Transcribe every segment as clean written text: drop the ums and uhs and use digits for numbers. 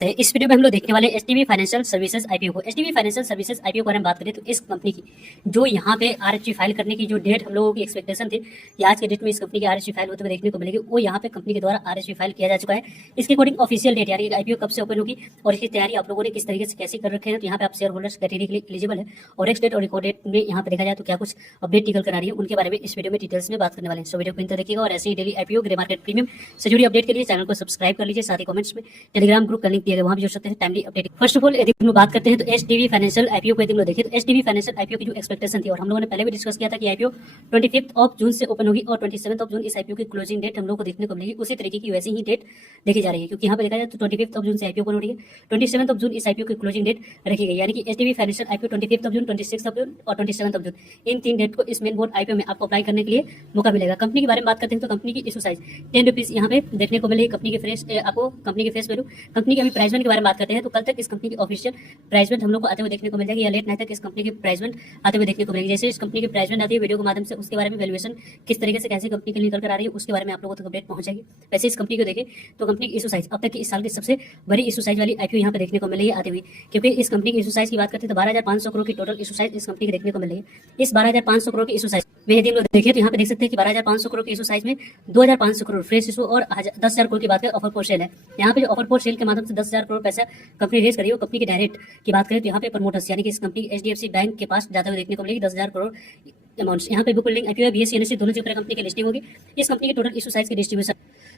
इस वीडियो में हम लोग देखने वाले एचडीबी फाइनेंशियल सर्विसेज आईपीओ को। एचडीबी फाइनेंशियल सर्विसेज आईपीओ के बारे में बात करें तो इस कंपनी की जो यहाँ पे आरएचपी फाइल करने की जो डेट हम लोगों की एक्सपेक्टेशन थी कि आज के डेट में इस कंपनी की आरएचपी फाइल होते हुए देखने को मिलेगी, वो यहाँ पे कंपनी के द्वारा आरएचपी फाइल किया जा चुका है। इसके अकॉर्डिंग ऑफिशियल डेट यानी आईपीओ कब से ओपन होगी और इसकी तैयारी आप लोगों ने किस तरीके से कैसे कर रखे हैं, तो यहाँ पे आप शेयर होल्डर्स कैटेगरी के लिए एलिजिबल है और एक्स डेट और रिकॉर्ड डेट में यहाँ पे देखा जाए तो क्या कुछ अपडेट निकल कर आ रही है, उनके बारे में इस वीडियो में डिटेल्स में बात करने वाले हैं। सो वीडियो को देखिएगा और ऐसे ही daily IPO grey market premium से जुड़ी अपडेट के लिए चैनल को सब्सक्राइब कर लीजिए। साथ ही कमेंट्स में टेलीग्राम ग्रुप का लिंक दिया गया, वहां भी जुड़ सकते हैं timely update. First of all यदि हम बात करते हैं तो एचडीबी फाइनेंशियल आईपीओ को यदि हम देखें तो एचडीबी फाइनेंशियल आईपीओ की जो एक्सपेक्टेशन थी और हम लोगों ने पहले भी डिस्कस किया था कि आईपीओ 25 जून से ओपन होगी और 27 जून इस आईपीओ की क्लोजिंग डेट हम लोग को देखने को मिलेगी। उसी तरीके की वैसी ही डेट देखी जा रही है, क्योंकि यहाँ पे देखा जाए तो 25 जून से आईपीओ ओपन हो रही है, 27 जून इस आईपीओ की क्लोजिंग डेट रखी गई, यानी कि एचडीबी फाइनेंशियल आईपीओ 25 जून, 26 जून और 27 जून इन 3 डेट को इस मेन बोर्ड आईपीओ में आपको अप्लाई करने के लिए मौका मिलेगा। कंपनी के बारे में बात करते हैं तो कंपनी की इशू साइज 10 रुपीज यहाँ पे देखने को मिलेगी। कंपनी के आपको कंपनी के फेस वैल्यू, कंपनी के अभी प्राइसमेंट के बारे में बात करते हैं तो कल तक इस कंपनी की ऑफिशियल प्राइसमेंट हम लोग को आते हुए देखने को मिल जाएगी या लेट नाइट तक इस कंपनी की प्राइसमेंट आते हुए देखने को मिलेगी। जैसे इस कंपनी की प्राइसमेंट आती है वीडियो के माध्यम से, उसके बारे में वैल्यूएशन किस तरीके से कैसे कंपनी के लिए निकल कर आ रही है उसके बारे में आप लोगों तक अपडेट पहुंच जाएगी। वैसे इस कंपनी को देखें तो कंपनी की इशू साइज अब तक की इस साल की सबसे बड़ी इशू साइज वाली आईपीओ यहाँ पे देखने को मिल रही है आती हुई, क्योंकि इस कंपनी की इशू साइज की बात करते हैं तो 12,500 करोड़ की टोटल इशू साइज इस कंपनी की देखने को मिल रही है। इस 12,500 करोड़ की इशू साइज में यदि हम लोग देखें तो यहाँ पे देख सकते हैं कि 12,500 करोड़ की इशू साइज में 2,500 करोड़ फ्रेश इशू और 10,000 करोड़ की बात करें ऑफर फॉर सेल है। यहाँ पे जो ऑफर फॉर सेल के माध्यम से 10,000 करोड़ पैसा कंपनी रेज करी है, कंपनी की डायरेक्ट की बात करें तो यहाँ पे प्रमोटर्स यानी कि इस कंपनी एचडीएफसी बैंक के पास जाते हुए देखने को मिलेगी 10,000 करोड़ अमाउंट्स। यहाँ पे book building IPO BSc NSC दोनों जगह कंपनी की लिस्टिंग होगी। इस कंपनी के टोटल इशू साइज के डिस्ट्रीब्यूशन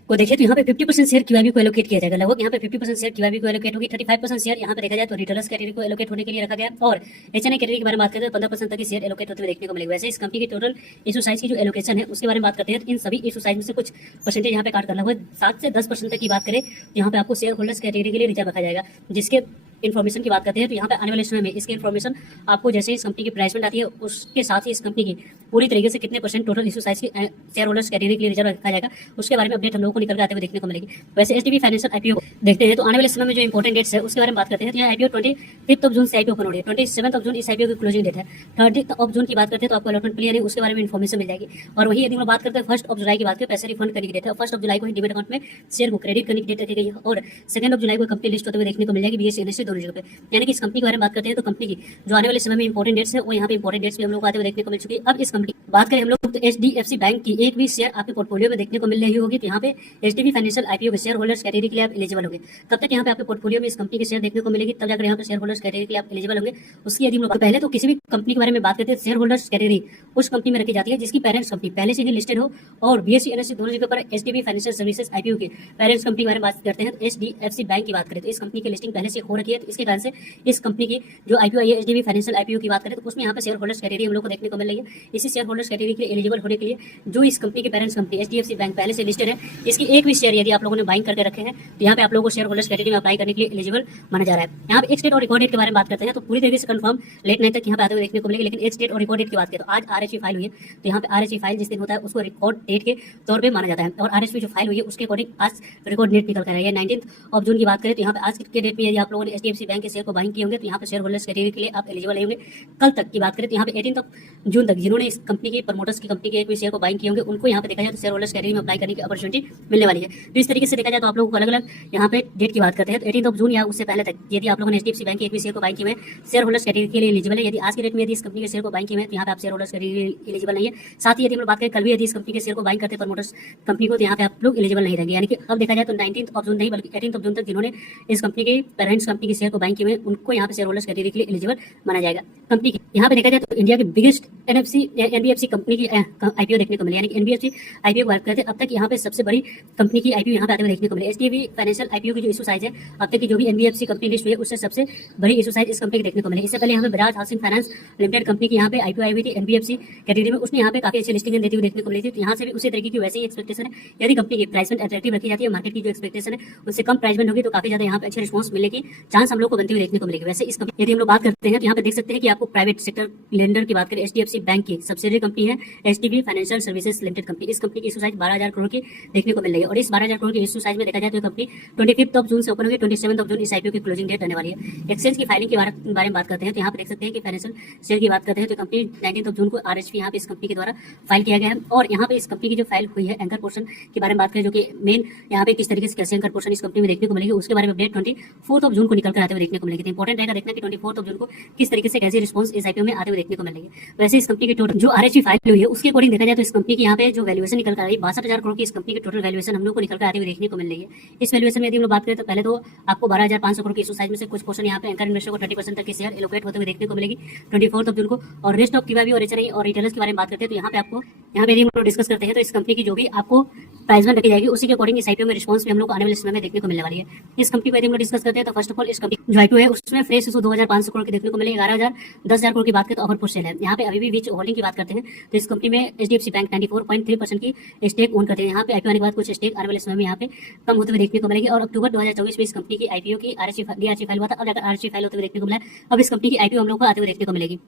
को देखिए तो यहाँ पे 50% शेयर क्यूआईबी को एलोकेट किया जाएगा। लगभग यहाँ पे 50% शेयर क्यूआईबी को एलोकेट होगी, 35% शेयर यहाँ पे देखा जाए तो रिटेलर्स कैटेगरी को एलोकेट होने के लिए रखा गया और एचएनआई कैटेगरी के बारे में बात करते हैं 15% तक की शेयर एलोकेट होते हुए देखने को मिलेगा। वैसे इस कंपनी की टोटल इशू साइज की जो एलोकेशन है उसके बारे में बात करते हैं तो इन सभी इशू साइज में से कुछ परसेंटेज यहाँ पे काट कर लगभग 7 से 10% तक की बात करें तो यहाँ पे आपको शेयर होल्डर्स कैटेगरी के लिए रिजर्व रखा जाएगा। जिसके इन्फॉर्मेशन की बात करते हैं तो यहाँ पे आने वाले समय में इसकी इन्फॉर्मेशन आपको जैसे इस कंपनी की प्राइसमेंट आती है उसके साथ ही इस कंपनी की पूरी तरीके से कितने परसेंट टोटल इशू साइज की शेयर होल्डर्स कैटेगरी के लिए रिजर्व रखा जाएगा उसके बारे में अपडेट हम लोगों को निकल के आते हुए देखने को मिलेगी। वैसे एचडीबी फाइनेंशियल आईपीओ देखते हैं तो आने वाले समय में जो इंपॉर्टेंट डेट्स है उसके बारे में बात करते हैं तो यहाँ आईपीओ 25 जून से आईपीओ ओपन हो रही है, 27 जून इस आईपीओ की क्लोजिंग डेट है। 30 जून की बात करते हैं तो आपको अलॉटमेंट क्लियर है उसके बारे में इन्फॉर्मेशन मिल जाएगी। और वही यदि हम बात करते हैं 1 जुलाई की बात करें पैसे रिफंड करने की डेट है, 1 जुलाई को ही डीमेट अकाउंट में शेयर को क्रेडिट करने की डेट रखी गई है और 2 जुलाई को कंपनी लिस्ट होते हुए देखने को मिल जाएगी बीएससी एनएससी दोनों जगह पे। यानी कि इस कंपनी के बारे में बात करते हैं तो कंपनी की जो आने वाले समय में इंपॉर्टेंट डेट्स है वो यहाँ पे इंपॉर्टेंट डेट्स भी हम लोग आते हुए देखने को मिल चुकी है। अब इस कंपनी बात करें हम लोग तो एचडीएफसी बैंक की एक भी शेयर आपके पोर्टफोलियो में देखने को मिल रही होगी तो यहाँ पे एचडीबी फाइनेंशियल आईपीओ के शेयर होल्डर्स कैटेगरी के लिए आप एलिजिबल होंगे। तब तक यहाँ पे आपके पोर्टफोलियो में इस कंपनी के शेयर देखने को मिलेगी, तब जाकर यहाँ पे शेयर होल्डर्स कैटेगरी के लिए आप एलिजिबल होंगे। उसकी यदि हम लोग पहले तो किसी भी कंपनी के बारे में बात करते हैं शेयर होल्डर्स कैटेगरी उस कंपनी में रखी जाती है जिसकी पेरेंट्स कंपनी पहले से ही लिस्टेड हो और बीएससी एनएससी दोनों जगह पर एचडीबी फाइनेंशियल सर्विसेज आईपीओ के पेरेंट्स कंपनी के बारे में बात करते हैं तो एचडीएफसी बैंक की बात करें तो इस कंपनी की लिस्टिंग पहले से हो रखी है। तो इसके कारण से इस कंपनी की जो आईपीओ है एचडीबी फाइनेंशियल आईपीओ की बात करें तो उसमें यहाँ पे शेयर होल्डर्स कैटेगरी हम लोग को देखने को मिल रही है। इसी शेयर होल्डर्स कैटेगरी के लिए एलिजिबल होने के लिए जो इस कंपनी के पेरेंट्स कंपनी एचडीएफसी बैंक पहले से लिस्टेड है, इसकी एक भी शेयर यदि आप लोगों ने बाइंग करके रखे हैं तो यहाँ पे आप लोगों को शेयर होल्डर्स कैटेगरी में अप्लाई करने के लिए एलिजिबल माना जा रहा है। यहाँ पे एक्स डेट और रिकॉर्ड डेट के बारे में बात करते हैं तो पूरी तरीके से कंफर्म लेट नाइट तक यहाँ पे आते हुए देखने को मिलेगी। लेकिन एक्स डेट और रिकॉर्ड डेट की बात करें तो आज आरएचपी फाइल हुई है तो यहाँ पे आरएचपी फाइल जिस दिन होता है उसको रिकॉर्ड डेट के तौर पर माना जाता है और आरएचपी जो फाइल हुई है उसके अकॉर्डिंग आज रिकॉर्ड डेट निकल कर रही है 19 जून की बात करें तो यहाँ पे आज के डेट में यदि आप लोगों ने एचडीएफसी बैंक के शेयर को बाइंग किए होंगे तो यहाँ पे शेयर होल्डर्स कैटेगरी के लिए आप एलिजिबल होंगे। कल तक की बात करें तो यहाँ पे 18 जून तक जिन्होंने इस कंपनी की प्रमोटर्स की कंपनी के एक भी शेयर को बाइंग किए होंगे उनको यहाँ पे देखा जाए तो शेयर होल्डर्स कैटेगरी में अप्लाई करने की अपॉर्चुनिटी मिलने वाली है। तो इस तरीके से देखा जाए तो आप लोगों को अलग अलग यहाँ पे डेट की बात करते हैं तो 18 जून या उससे पहले तक यदि आप लोगों ने एचडीएफसी बैंक के एक भी शेयर को बाइंग किए हुए शेयर होल्डर्स कैटेगरी के लिए एलिजिबल है। यदि आज की डेट में यदि इस कंपनी के शेयर को बाइंग किए हुए तो यहाँ पे आप शेयर होल्डर्स कैटेगरी एलिजिबल नहीं है। साथ ही यदि हम बात करें कल भी यदि इस कंपनी के शेयर को बाइंग करते हैं प्रमोटर्स कंपनी को तो यहाँ पे आप लोग एलिजिबल नहीं रहेंगे। यानी कि अब देखा जाए तो 19 जून नहीं बल्कि 18 जून तक जिन्होंने इस कंपनी के पेरेंट्स कंपनी के शेयर को बाइंग किए हुए उनको यहाँ पे शेयर होल्डर्स कैटेगरी के लिए एलिजिबल माना जाएगा। कंपनी की यहाँ पे देखा जाए तो इंडिया के बिगेस्ट एनबीएफसी कंपनी की आईपीओ देखने को मिली, यानी कि एनबीएफसी आईपीओ बात करते हैं अब तक यहाँ पे सबसे बड़ी कंपनी की आईपीओ यहाँ पे आते हुए देखने को मिली। एचडीबी फाइनेंशियल आईपीओ की जो इशू साइज है अब तक की जो भी एनबीएफसी कंपनी लिस्ट हुई है उससे सबसे बड़ी इशू साइज इस कंपनी की देखने को मिली। इससे पहले यहाँ पे Bajaj housing finance limited company की यहाँ पे आईपीओ आई हुई थी एनबीएफसी कैटेगरी में, उसने यहाँ पे काफी अच्छी लिस्टिंग देती हुई देखने को मिली थी। यहाँ से भी उसी तरीके की वैसे ही एक्सपेक्टेशन है, यदि कंपनी की प्राइसमेंट अट्रैक्टिव रखी जाती है मार्केट की जो एक्सपेक्टेशन है उससे कम प्राइसमेंट होगी तो काफी ज्यादा यहाँ पे अच्छे रिस्पॉन्स मिलने की चांस चांस हम लोग को बनती हुई देखने को मिलेगी। वैसे इस कंपनी यदि हम लोग बात करते हैं तो यहाँ पे देख सकते हैं कि आपको प्राइवेट सेक्टर लेंडर की बात करें HDFC बैंक की सब्सिडरी कंपनी है HDB financial services limited company. इस कंपनी की इशू साइज 12,000 करोड़ की देखने को मिल रही है और इस 12,000 करोड़ की इशू साइज में देखा जाए तो कंपनी 25 जून से ओपन होगी, 27 जून इस IPO की क्लोजिंग डेट रहने वाली है। एक्सचेंज की फाइलिंग के बारे में बात करते हैं तो यहाँ पे देख सकते हैं कि फाइनेंशियल शेयर की बात करते हैं तो कंपनी 19 जून को RHP यहाँ पे इस कंपनी के द्वारा फाइल किया गया है। और यहाँ पे इस कंपनी की जो फाइल हुई है एंकर पोर्शन के बारे में बात करें जो कि मेन यहाँ पे किस तरीके से कैसे एंकर पोर्शन इस कंपनी में देखने को मिलेगी उसके बारे में अपडेट 24 जून को निकल कर आते हुए देखने को मिलेगी। तो इंपॉर्टेंट रहेगा देखना कि 24 जून को किस तरीके से कैसे रिस्पॉन्स इस IPO में आते हुए देखने को मिलेगी। वैसे इस कंपनी की टोटल जो RHP फाइल हुई है उसके अकॉर्डिंग देखा जाए तो इस कंपनी की यहाँ पे जो वैल्यूएशन निकल कर आ रही है 62,000 करोड़ की इस कंपनी की टोटल वैल्यूएशन हम लोग को निकल कर आते हुए देखने को मिल रही है। इस वैल्यूएशन में यदि हम लोग बात करें तो पहले तो आपको 12,500 करोड़ की इशू साइज में से कुछ पोर्शन यहाँ पे एंकर इन्वेस्टर को 30% तक की शेयर एलोकेट होते हुए देखने को मिलेगी 24 जून को। और रेस्ट ऑफ QIB और HNI और रिटेलर्स के बारे में बात करते हैं तो यहाँ पे आपको यदि हम लोग डिस्कस करते हैं तो इस कंपनी की जो भी आपको प्राइस में रखी जाएगी उसी के अकॉर्डिंग इस IPO में रिस्पॉन्स भी हम लोग को आने वाले समय में देखने को मिलने वाली है। इस कंपनी को यदि हम लोग डिस्कस करते हैं तो फर्स्ट ऑफ ऑल इस कंपनी जो IPO है उसमें फ्रेश इशू 2,500 करोड़ की देखने को मिलेगी, 11,000 10,000 करोड़ की बात करें तो ऑफर फॉर सेल है। यहाँ पे अभी भी बीच होल्डिंग की बात करते हैं तो इस कंपनी में HDFC बैंक 94.3% की स्टेक ओन करते हैं। यहाँ पे IPO आने के बाद कुछ स्टेक आने वाले समय में यहाँ पे कम होते हुए देखने को मिलेगी। और अक्टूबर 2024 में इस कंपनी की IPO की DRHP फाइल हुआ था। अब जाकर RHP फाइल होते हुए देखने को मिला, अब इस कंपनी की IPO हम लोग को आते हुए देखने को मिलेगी।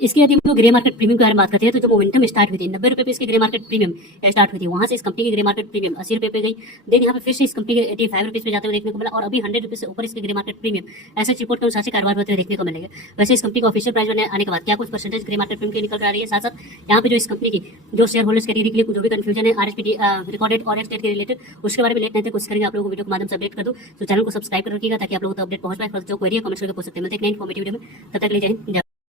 इसके यदि हम लोग ग्रे मार्केट प्रीमियम के बारे में बात करते हैं तो जो मोमेंटम स्टार्ट हुई थी 90 रुपए पे इसकी ग्रे मार्केट प्रीमियम स्टार्ट हुई थी, वहां से इस कंपनी की ग्रे मार्केट प्रीमियम 80 रुपए पे गई। देन यहाँ पे फिर से इस कंपनी के 85 रुपीज पे जाते हुए देखने को मिला और अभी 100 रुपीज से ऊपर इसके ग्रे मार्केट प्रीमियम ऐसे रिपोर्ट के अनुसार से कारोबार होते हुए देखने को मिलेगा। वैसे इस कंपनी का ऑफिशियल प्राइस आने के बाद क्या कुछ परसेंटेज ग्रे मार्केट प्रीमियम की निकल कर आ रही है, साथ साथ यहाँ पे जो इस कंपनी की जो शेयर होल्डर्स कैटेगरी के लिए जो भी कंफ्यूजन है RHP रिकॉर्डेड और एक्सटेट के रिलेटेड उसके बारे में लेट नहीं कोशिश करेंगे आप लोगों को वीडियो के माध्यम से अपडेट कर दो। तो चैनल को सब्सक्राइब कर रखिएगा ताकि आप लोगों को अपडेट पहुंच पाए। जो क्वेरी है कमेंट करके पूछ सकते हैं। मिलते हैं एक नई इन्फॉर्मेटिव वीडियो में, तब तक ले जाए।